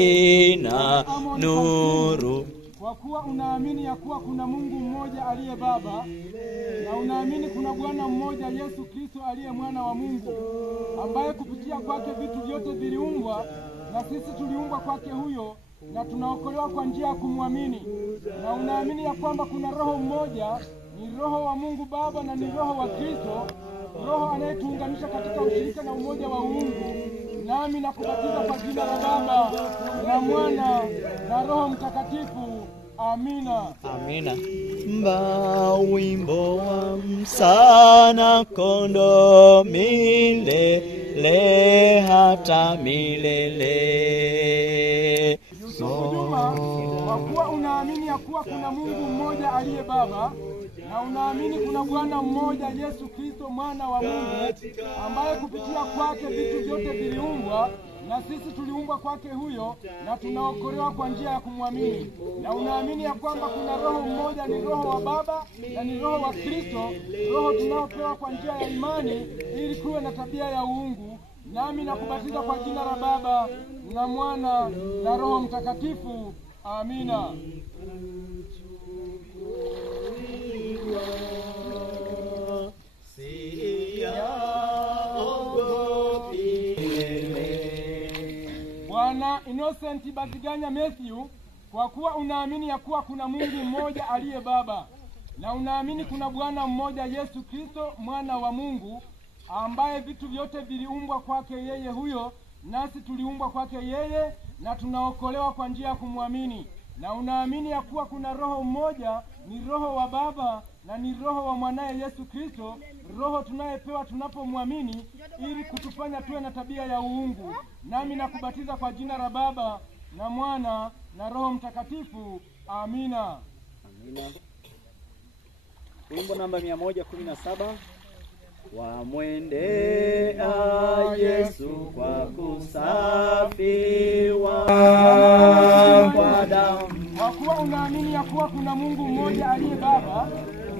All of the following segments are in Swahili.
na nuru. Kwa kuwa unaamini ya kuwa kuna Mungu mmoja aliye Baba, na unaamini kuna Bwana mmoja Yesu Kristo aliye mwana wa Mungu, ambaye kupitia kwake vitu vyote viliumbwa, na sisi tuliumbwa kwake huyo, na tunaokolewa kwa njia ya kumwamini. Na unaamini ya kwamba kuna Roho mmoja, ni Roho wa Mungu Baba na ni Roho wa Kristo, Roho anayetuunganisha katika ushirika na umoja wa uungu. Nami nakubatiza kwa jina la Baba na Mwana na Roho Mtakatifu. Amina. Amina. Mba wimbo wa msana kondo milele hata milele. Kwa kuwa unaamini ya kuwa kuna Mungu mmoja aliye Baba, na unaamini kuna Bwana mmoja Yesu Kristo mwana wa Mungu, ambaye kupitia kwake vitu vyote viliumbwa, na sisi tuliumbwa kwake huyo, na tunaokolewa kwa njia ya kumwamini. Na unaamini ya kwamba kuna Roho mmoja, ni Roho wa Baba na ni Roho wa Kristo, Roho tunaopewa kwa njia ya imani ili kuwe na tabia ya uungu. Nami nakubatiza kwa jina la Baba na Mwana na Roho Mtakatifu. Amina. Bwana Innocent Baziganya Matthew, kwa kuwa unaamini ya kuwa kuna Mungu mmoja aliye Baba, na unaamini kuna Bwana mmoja Yesu Kristo mwana wa Mungu, ambaye vitu vyote viliumbwa kwake yeye huyo, nasi tuliumbwa kwake yeye, na tunaokolewa kwa njia ya kumwamini. Na unaamini ya kuwa kuna Roho mmoja, ni Roho wa Baba na ni Roho wa mwanaye Yesu Kristo, Roho tunayepewa tunapomwamini ili kutufanya tuwe na tabia ya uungu. Nami nakubatiza kwa jina la Baba na Mwana na Roho Mtakatifu. Amina. Amina. Wimbo namba 117. Wamwendea Yesu kwa kusafiwa kwa damu. Kwa kuwa unaamini ya kuwa kuna Mungu mmoja aliye Baba,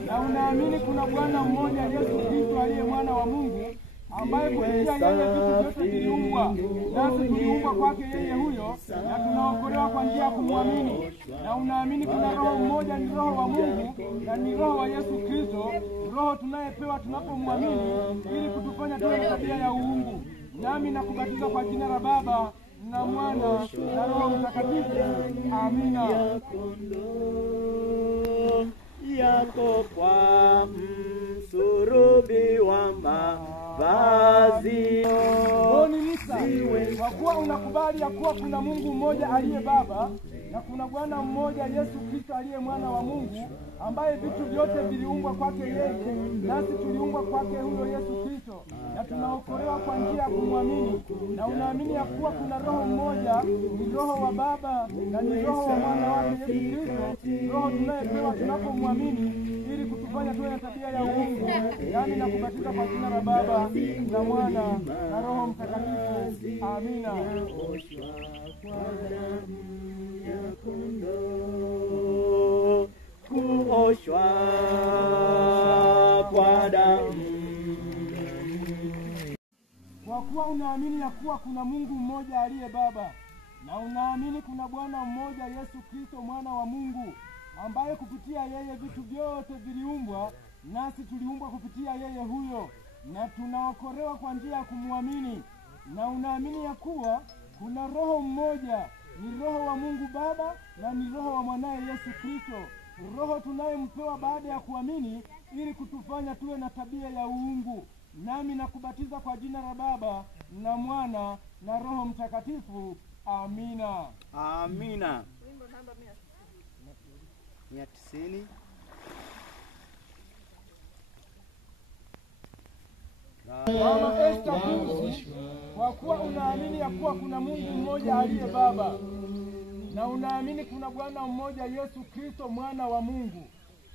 na unaamini kuna Bwana mmoja Yesu Kristo aliye mwana wa Mungu, ambaye kupitia yeye vitu vyote viliumbwa, nasi tuliumbwa kwake yeye huyo, na tunaokolewa kwa njia ya kumwamini. Na unaamini kuna Roho mmoja, ni Roho wa Mungu na ni Roho wa Yesu Kristo, Roho tunayepewa tunapomwamini ili kutufanya tuwe na tabia ya uungu. Nami nakubatiza kwa jina la Baba na Mwana na Roho Mtakatifu. Amina. Yako kwa msurubi wa mavazi. Boni Musa, kwa kuwa unakubali ya kuwa kuna Mungu mmoja aliye Baba, na kuna Bwana mmoja Yesu Kristo aliye mwana wa Mungu, ambaye vitu vyote viliumbwa kwake yeye, nasi tuliumbwa kwake huyo Yesu Kristo, na tunaokolewa kwa njia ya kumwamini. Na unaamini ya kuwa kuna Roho mmoja, ni Roho wa Baba na ni Roho wa mwana wake Yesu Kristo, Roho tunayepewa tunapomwamini ili kutufanya tuwe na tabia ya uungu. Nami nakubatiza kwa jina la Baba na Mwana na Roho Mtakatifu. Amina. Kuoshwa kwa damu. Kwa kuwa unaamini ya kuwa kuna Mungu mmoja aliye Baba, na unaamini kuna Bwana mmoja Yesu Kristo mwana wa Mungu, ambaye kupitia yeye vitu vyote viliumbwa, nasi tuliumbwa kupitia yeye huyo, na tunaokolewa kwa njia ya kumwamini. Na unaamini ya kuwa kuna Roho mmoja, ni Roho wa Mungu Baba na ni Roho wa mwanaye Yesu Kristo, Roho tunayempewa baada ya kuamini ili kutufanya tuwe na tabia ya uungu. Nami nakubatiza kwa jina la Baba na Mwana na Roho Mtakatifu. Amina. Amina. Wimbo namba 190. Mama Esther Kusi, kwa kuwa unaamini ya kuwa kuna Mungu mmoja aliye Baba, na unaamini kuna Bwana mmoja Yesu Kristo mwana wa Mungu,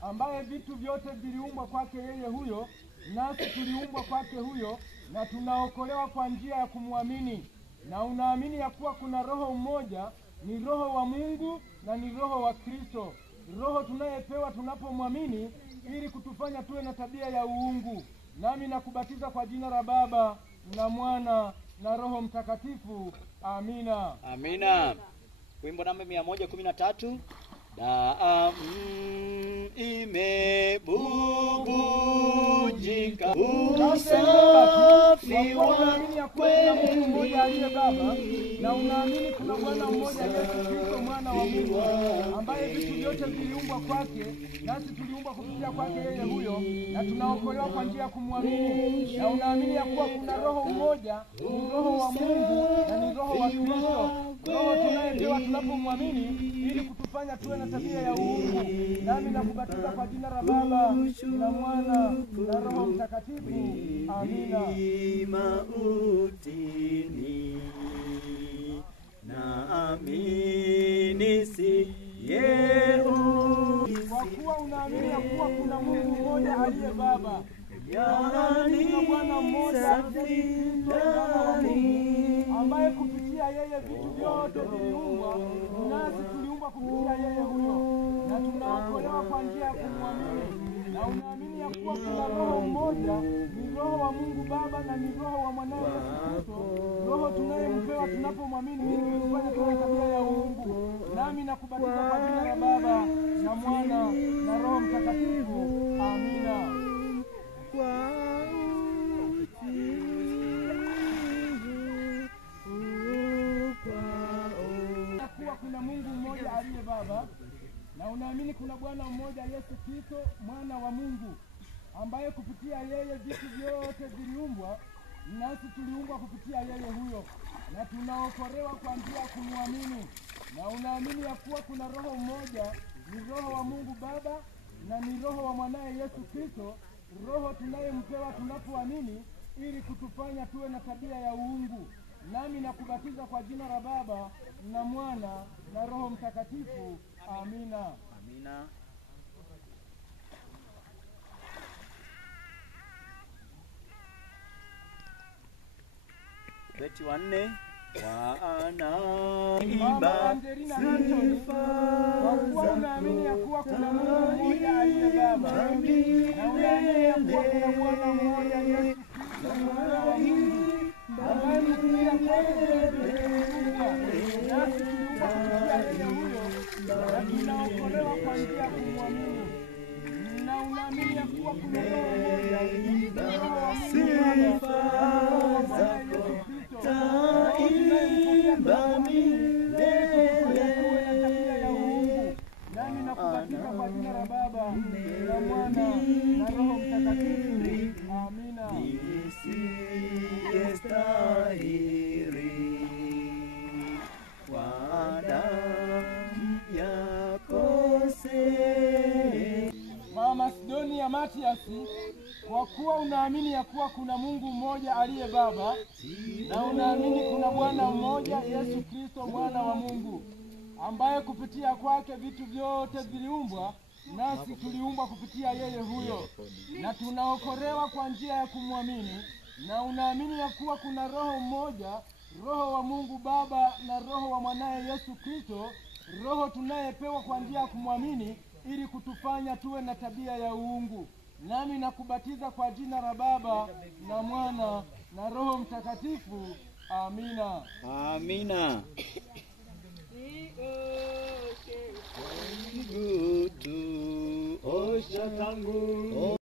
ambaye vitu vyote viliumbwa kwake yeye huyo, nasi tuliumbwa kwake huyo, na tunaokolewa kwa njia ya kumwamini. Na unaamini ya kuwa kuna Roho mmoja, ni Roho wa Mungu na ni Roho wa Kristo, Roho tunayepewa tunapomwamini ili kutufanya tuwe na tabia ya uungu. Nami nakubatiza kwa jina la Baba na Mwana na Roho Mtakatifu. Amina. Amina. Wimbo namba 113. Damu imebubujika usafi wa kweli mmoja aliye Baba, na unaamini kuna Bwana mmoja Yesu Kristo mwana wa Mungu, ambaye vitu vyote viliumbwa kwake, nasi tuliumbwa kupitia kwake yeye huyo, na tunaokolewa kwa njia ya kumwamini. Na unaamini ya kuwa kuna roho mmoja, ni roho wa Mungu na ni roho wa Kristo, roho tunayepewa tunapomwamini ili kutufanya tuwe na tabia ya uungu. Nami nakubatiza kwa jina la Baba na Mwana na Roho Mtakatifu. Amina. Mautini naamini si kwa kuwa unaamini ya kuwa kuna Mungu mmoja aliye Baba, na unaamini kuna Bwana mmoja Yesu Kristo mwana wa Mungu, ambaye kupitia yeye vitu vyote viliumbwa, nasi tuliumbwa kupitia yeye huyo, na tunaokolewa kwa njia ya kumwamini. Na unaamini ya kuwa kuna roho mmoja, ni roho wa Mungu Baba na ni roho wa mwanawe Yesu Kristo, roho tunayempewa tunapomwamini ili kufanya tuwe tabia ya uungu. Nami nakubatiza kwa jina la Baba na Mwana na Roho Mtakatifu. Amina. Kuwa kuna Mungu mmoja aliye Baba, na unaamini kuna Bwana mmoja Yesu Kristo mwana wa Mungu, ambaye kupitia yeye vitu vyote viliumbwa, nasi tuliumbwa kupitia yeye huyo, na tunaokolewa kwa njia ya kumwamini. Na unaamini ya kuwa kuna roho mmoja, ni roho wa Mungu Baba na ni roho wa mwanaye Yesu Kristo, roho tunayempewa tunapoamini ili kutufanya tuwe na tabia ya uungu. Nami nakubatiza kwa jina la Baba na Mwana na Roho Mtakatifu. Amina. Amina. Beti wa 4. Mama Angelina Anthony, kwa kuwa unaamini ya kuwa kuna Mungu mmoja aliye Baba, na unaamini ya kuwa kuna Bwana mmoja Yesu Kristo mwana wa Mungu, ambaye kupitia kwake tuliumbwa, nasi tuliumbwa kupitia yeye huyo, na tunaokolewa kwa njia ya kumwamini. Na unaamini ya kuwa kuna roho mmoja, roho wa Mungu Baba na roho wa mwanaye Yesu Kristo, nami nakubatiza kwa jina la Baba na Mwana na Roho Mtakatifu. Amina. Mama Sidonia Matiasi, kwa kuwa unaamini ya kuwa kuna Mungu mmoja aliye Baba, na unaamini kuna Bwana mmoja Yesu Kristo mwana wa Mungu, ambaye kupitia kwake vitu vyote viliumbwa, nasi tuliumbwa kupitia yeye huyo, na tunaokolewa kwa njia ya kumwamini. Na unaamini ya kuwa kuna roho mmoja, roho wa Mungu Baba na roho wa mwanaye Yesu Kristo, roho tunayepewa kwa njia ya kumwamini ili kutufanya tuwe na tabia ya uungu. Nami nakubatiza kwa jina la Baba na Mwana na Roho Mtakatifu. Amina. Amina. Osha tangu